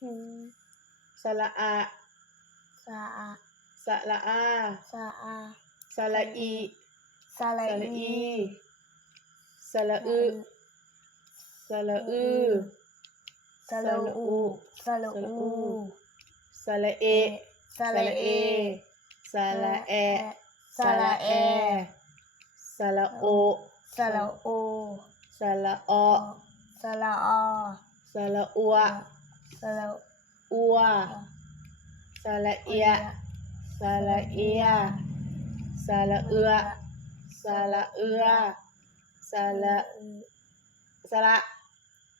หืมสระอาสะอาสระอาสะอาสระอีสระสระอีอีสระอึสระอือสระอูสระอูสระเอสระเอสระแอสระแอสระโอสระโอสระออสระอสระอัว สระอัวสระเอียสระเอียสระเอือสระเอือสระสระ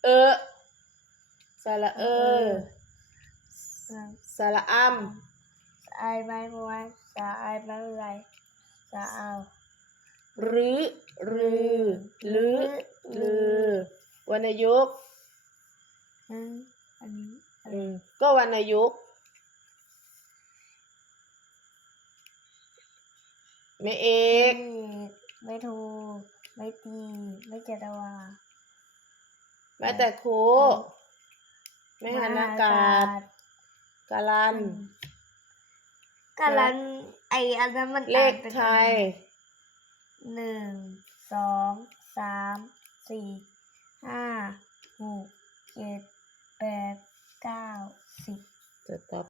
เออสระเออสระอำสะอายไม้มวนสะอายไม้ไรสะเอาหรือรือหรือลือวรรณยุกต์ อืมอันนี้อันอืนี้มก็วรรณยุกต์ไม่เอเอกกไม่ถูกไม่ตี ไม่เจตวา แม้แต่ครูไม่หันอากาศกาลัน กาลันไออันนั้นมันเลขอ่านเป็นไทยหนึ่งสองสามสี่ 行，得到。